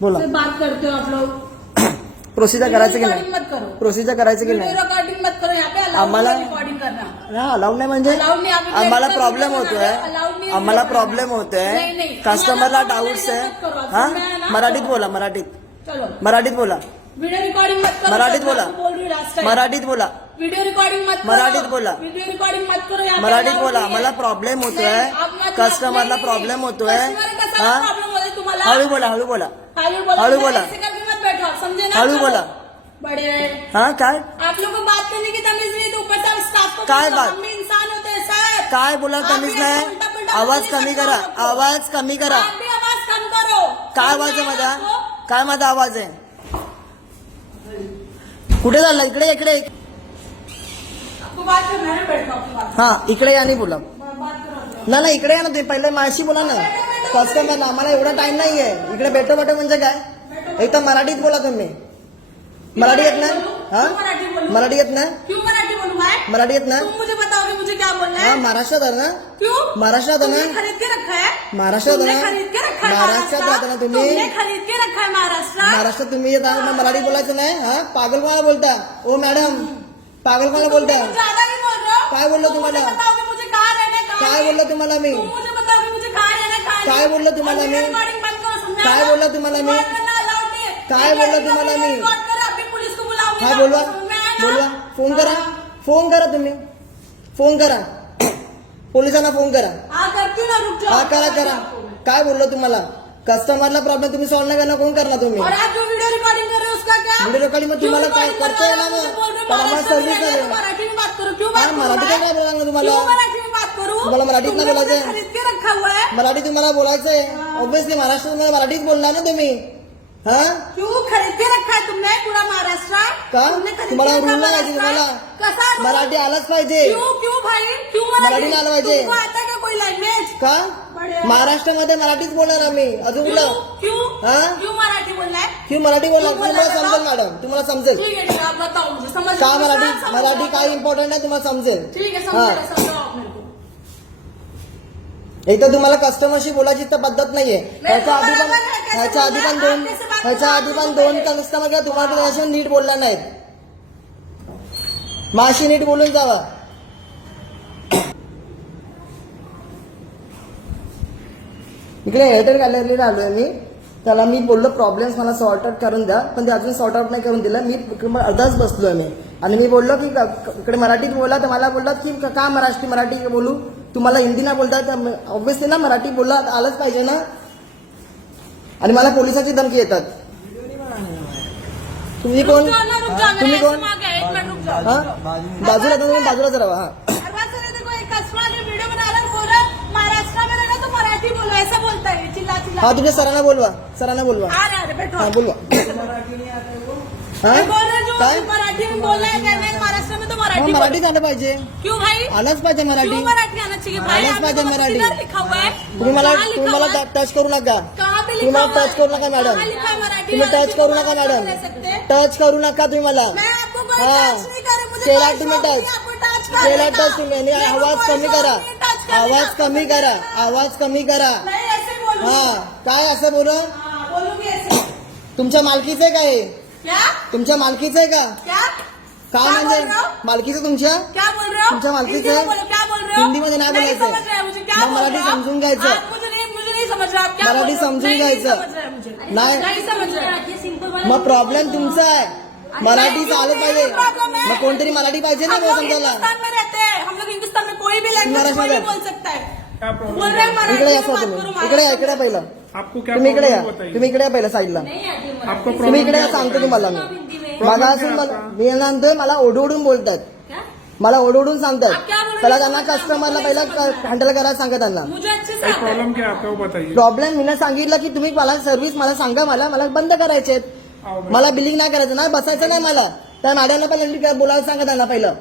बोला बात करते हो आप लोग। प्रोसिजर करायचं की नाही मत करो, प्रोसिजर करायचं की नाही रिकॉर्डिंग मत करो यहाँ पे। आम्हाला रिकॉर्डिंग करना अलाउड नाही म्हणजे Allowed नाही, आम्ही आम्हाला लेडीजचा प्रॉब्लेम video होतोय बनाना, allowed नाही आम्हाला video प्रॉब्लेम बनाना. होतोय नाही, नाही. कस्टमरला आम्हाला डाऊट्स आहे मत करो, हा समजा ना, मराठीत तो. बोला मराठीत चलो मराठीत बोला वीडियो रिकॉर्डिंग मत करो। मराठीत सर, बोला. मैं आपको बोल रही हूँ last time. मराठीत बोला वीडियो रिकॉर्डिंग मत करो। मराठीत बोला. वीडियो रिकॉर्डिंग मत करो यहाँ पे, मराठीत allowed बोला नहीं है. आम्हाला प्रॉब्लेम होतोय नाही, आप मत- कस्टमरला नाही, प्रॉब्लेम नाही. होतोय Customer का कसा हा प्रॉब्लेम होता है तुम्हाला? हळू बोला हळू बोला हळू बोला. ऐसे करके मत बैठो आप, समझे ना? हळू चलो. बोला. बड़े हा काय आप लोगों को बात करने की तमीज नहीं, तो ऊपर से स्टाफ को काय बोलो, बात? हम भी इंसान होते हैं सर। काय बोला आप तमीज भी नाही उलटा-पुलटा आवाज बोलने कमी का करा काम रखो. आवाज कमी करा आप भी आवाज कम करो। काय आवाज आहे समझ माझा में आपको? काय माझा आवाज आहे कुठे झाला इकडे इकडे आपको बात करना है, बैठो आपकी बात हा इकडे या नाही बोला बात करो। ना ना इकडे या ना तुम्ही पहिले माझ्याशी बोला ना कस्टमर आम्हाला एवढा टाइम नाहीये इकडे भेटो भेटो म्हणजे काय एक तर मराठीत बोला तुम्ही मराठी येत ना हा क्यों मराठी बोलूं? मराठी येत ना क्यों मराठी बोलूं मैं? मराठी येत ना तुम मुझे बताओगे मुझे क्या बोलना हा है? महाराष्ट्रात आहे ना क्यों? महाराष्ट्रात आहे तुमने ना खरीद के रखा है? महाराष्ट्रात तुमने आहे ना खरीद के रखा है महाराष्ट्रात राहता ना तुम्ही तुमने खरीद के रखा है महाराष्ट्र। महाराष्ट्रात तुम्ही येत आहात, मग मराठी बोलायचं नाही हा पागल कोणाला बोलता ओ मॅडम पागल कोणाला बोलताय तुम ज्यादा नहीं बोल रहे हो। काय बोललो तुम तुम्हाला? मुझे बताओगे मुझे कहाँ रहना है, कहाँ काय नहीं? बोललो तुम्हाला मी तुम मुझे बताओगे मुझे कहाँ रहना है, कहाँ काय नहीं? बोललो तुम्हाला और मी? recording बंद करो, समझा काय ना? बोललो तुम्हाला मी? Record करना allowed नहीं है. काय एक बोललो लड़की तुम्हाला को मी? record करो, अभी पुलिस को बुलाऊंगी हा मैं, बोलवा समझ में आया ना? बोलवा फोन करा हाँ. फोन करा तुम्ही फोन करा पोलिसांना फोन करा हाँ करती हूँ ना, रुक जाओ। हा करा करा काय बोललो तुम्हाला कस्टमरला प्रॉब्लेम तुम्ही सॉल्व नाही करणार कोण करणार तुम्ही और आप जो वीडियो रिकॉर्डिंग कर रहे हो उसका क्या? व्हिडिओ रेकॉर्डिंग मग तुम्हाला काय क्यों करता recording येणार कर रहे हो? ना मुझे बोल रहे हो, पण आम्हाला महाराष्ट्र में सर्व्हिस रहना है, नाही तो मराठी में बात करो। क्यों हा बात करूं मराठी मैं? काय बोलणार तुम्हाला क्यों मराठी में बात करूं? तुम्हाला मराठीत नाही तुमने मुझे बोलायचंय? खरीद के रखा हुआ है। मराठी तुम्हाला बोलायचंय ऑब्विसली महाराष्ट्रात मराठीच बोलणार ना तुम्ही हा क्यों खरीद के रखा है तुमने पूरा महाराष्ट्र? का तुमने खरीद तुम्हाला के रखा रूल नाही महाराष्ट्र? तुम्हाला कसा rule? मराठी आलाच पाहिजे क्यों क्यों भाई क्यों मराठी नाही आलं पाहिजे. तुमको आता है क्या कोई लैंग्वेज? का बढिया. महाराष्ट्रामध्ये मराठीच बोलणार आम्ही अजून क्यों कुठलं क्यों हा? क्यों मराठी बोलना है? की मराठी बोलणार क्यों तुम्हाला बोलणार समजेल मॅडम तुम्हाला समजेल ठीक है ठीक है, आप बताओ मुझे समझ का मराठी समझ- मराठी समझ- काय इम्पॉर्टंट आहे तुम्हाला समजेल ठीक है हा समझाओ आप मेरे को. एक तर तुम्हाला कस्टमरशी बोलायची तर पद्धत नाहीये ह्याच्या आधी पण बरोबर आहे, कैसे ह्याच्या आधी पण बोलणार? दोन कैसे बात ह्याच्या आधी पण दोन कस्टमर किंवा तुम्हाला त्याच्याशी नीट बोलला नाहीत माशी नीट बोलून जावा इकडे एअरटेल गॅलरीला आलोय मी त्याला मी बोललो प्रॉब्लेम्स मला सॉर्ट आउट करून द्या पण ते अजून सॉर्ट आउट नाही करून दिलं मी अर्धाच बसलोय मी आणि मी बोललो की इकडे मराठीत बोला तर मला बोलतात की का मराठी बोलू तुम्हाला हिंदी ना बोलता तर ऑब्व्हियसली ना मराठी बोलला आलंच पाहिजे ना आणि मला पोलिसाची धमकी येतात तुम्ही कोण रुक जाओ ना, रुक जाओ, तुम्ही मेरे कोण ऐसे मांगे, एक मिनट रुक जाओ. हा बाजूला तुम्ही बाजूला जरा हा हर बात से देखो एक कस्टमर जो वीडियो बना रहा है बोल रहा है महाराष्ट्र में रहना तो मराठी बोलो, ऐसा बोलता है चिल्ला चिल्ला. हा तुमच्या सरांना बोलवा आ रहा है बैठो. हा बोलवा हा मैं बोल रहा हूँ काय जो मराठी में बोल रहा है कहना है महाराष्ट्र में तो मराठी मग बोलो. मराठीत आलं पाहिजे क्यों भाई आलंच पाहिजे मराठी क्यों मराठी आना चाहिए भाई? आलंच आपने पाहिजे तो मराठी. किधर लिखा हुआ है? तुम्ही मला कहाँ लिखा तुम्ही हुआ मला है? टच करू नका कहाँ पे तुम्ही लिखा मला हुआ टच करू नका मॅडम कहाँ लिखा है मराठी तुम्ही वाला? टच करू नका क्यों मॅडम रह सकते हैं? टच करू नका तुम्ही मला मैं आपको कोई हाँ. टच नहीं करे, मुझे केला कोई तुम्ही शौक नहीं टच. आपको टच करने केला का. टच तुम्ही आणि मेरे को आवाज कोई कमी शौक करा नहीं टच करने आवाज का. कमी करा आवाज कमी करा नहीं ऐसे बोलूं. हा काय असं बोलू हाँ, बोलूंगी ऐसे. तुमच्या मालकीचं आहे काय क्या तुमच्या मालकीचं आहे का क्या काय क्या म्हणजे बोल रहे हो? मालकीचं तुमच्या क्या बोल रहे हो? तुमच्या मालकीचं हिंदी में आहे? बोलो, क्या बोल रहे हो? हिंदीमध्ये नाही बोलायचं. समझ रहे हैं मुझे क्या मग बोल मराठी रहे हो? समजून घ्यायचं. आप मुझे नहीं समझ रहे आप क्या मराठी बोल रहे हो? समजून नहीं घ्यायचं. समझ रहे मुझे नाही. नहीं समझ रहे. मग प्रॉब्लेम तुमचा आहे मराठी चालत पाहिजे प्रॉब्लम है. मग कोणतरी मराठी पाहिजे ना हम मला लोग समजायला हिंदुस्तान में रहते हैं, हम लोग हिंदुस्तान में कोई भी लैंग्वेज महाराष्ट्र कोई भी में बोल सकता है. क्या प्रॉब्लम बोल रहे हैं मराठी इकडे या में सर बात तुम्ही करो, इकडे या महाराष्ट्र इकडे पहिलं आपको क्या तुम्ही इकडे या प्रॉब्लम बताइए तुम्ही इकडे या पहिलं साईडला आपको तुम्ही प्रॉब्लम इकडे या क्या सांगतो तुम्हाला मी Problem मागा क्या असून है मला आपका? मी म्हणतोय मला ओढवडून बोलतात क्या? मला ओढवडून सांगतात आप क्या बोल रहे पहिला हो? त्यांना कस्टमरला पहिला हँडल करायला सांगा त्यांना मुझे अच्छे से एक आता है. प्रॉब्लम क्या है आपका वो बताइए प्रॉब्लेम मी सांगितलं की तुम्ही मला सर्व्हिस मला सांगा मला बंद करायचे आओ भाई. मला बिलिंग नाही करायचं ना बसायचं नाही मला त्या मॅडमला पहिला बोलायला सांगा त्यांना पहिलं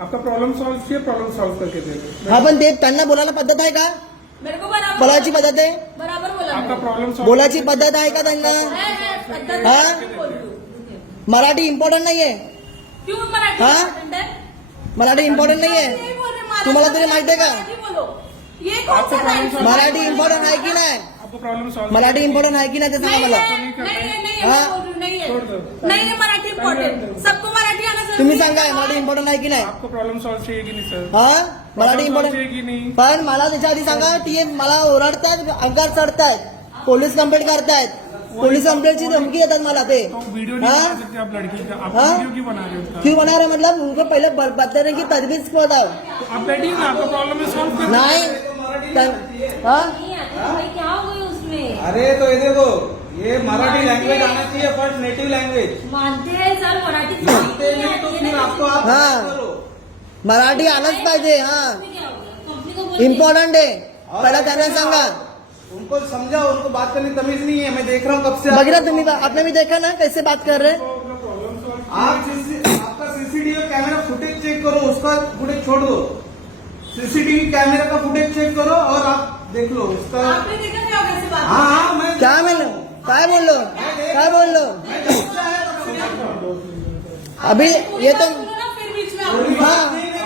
आपका प्रॉब्लम सॉल्व किया प्रॉब्लम सॉल्व करके दे दो हा पण ते त्यांना बोलायला पद्धत आहे का मेरे को बराबर बोलायची पद्धत आहे बराबर बोला आपका मैंने. प्रॉब्लम सॉल्व बोलायची पद्धत आहे का त्यांना है, पद्धत हाँ? से बोल रही हूँ. मराठी इम्पॉर्टंट नाहीये क्यों मराठी हाँ? important है? मराठी इम्पॉर्टंट नाहीये यही बोल रहे हैं, तुम्हाला तरी माहिती आहे का मराठी बोलो. ये कौन आपको सा problem right है? solve- मराठी इम्पॉर्टंट आहे की नाही आपको प्रॉब्लम सॉल्व मराठी इम्पॉर्टंट आहे की नाही ते सांगा नहीं मला है, नहीं है, हाँ? मैं बोल रही हूँ, नहीं है छोड़ दो। नहीं है मराठी इम्पोर्टेंट सबको मराठी आना जरूरी तुम्ही है। सांगा मराठी इम्पॉर्टंट आहे की नाही आपको प्रॉब्लम सॉल्व चाहिए कि नहीं सर हा मराठी प्रॉब्लेम सॉल्व इम्पॉर्टंट चाहिए कि नहीं पण मला त्याच्या आधी सांगा ती मला ओरडतायत अंगात चढतायत पोलीस कंप्लेंट करतायत पोलीस कंप्लेंटची धमकी येतात मला ते तो वीडियो नहीं हाँ? बना सकते आप लड़की का आप हाँ? वीडियो क्यों बना रहे हो उसका क्यों बना रहा मतलब उनको पहले बताने की तजवीज बताओ तो आप बैठिए ना आपका प्रॉब्लम है सॉल्व कर नाही हाँ? नहीं आती तो भाई क्या हो गई उसमें अरे तो ये देखो ये मराठी लैंग्वेज आना चाहिए फर्स्ट नेटिव लैंग्वेज मानते हैं सर मराठी मानते नहीं तो फिर आपको आप हाँ। बात करो मराठी आलंच पाहिजे हा कंपनी को बोल इम्पॉर्टंट आहे पहिला त्यांना सांगा उनको समझाओ उनको बात करने की तमीज नहीं है मैं देख रहा हूँ कब से बघ ना तुम्ही आपने भी देखा ना कैसे बात कर रहे आपका सीसीटीवी कैमरा फुटेज चेक करो उसका फुटेज छोड़ दो सीसीटीवी कैमरा का फुटेज चेक करो और आप देख लो उसका आपने देखा क्या होगा ऐसे बात हाँ हाँ मैं क्या बोल काय बोललो काय बोललो अभी ये तो बोलो ना, फिर बीच में आप हाँ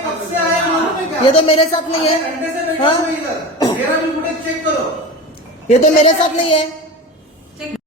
कब से आया मालूम है क्या ये तो मेरे साथ नहीं है घंटे से बैठा हाँ हूँ मैं इधर मेरा भी फुटेज चेक करो ये तो मेरे साथ नहीं है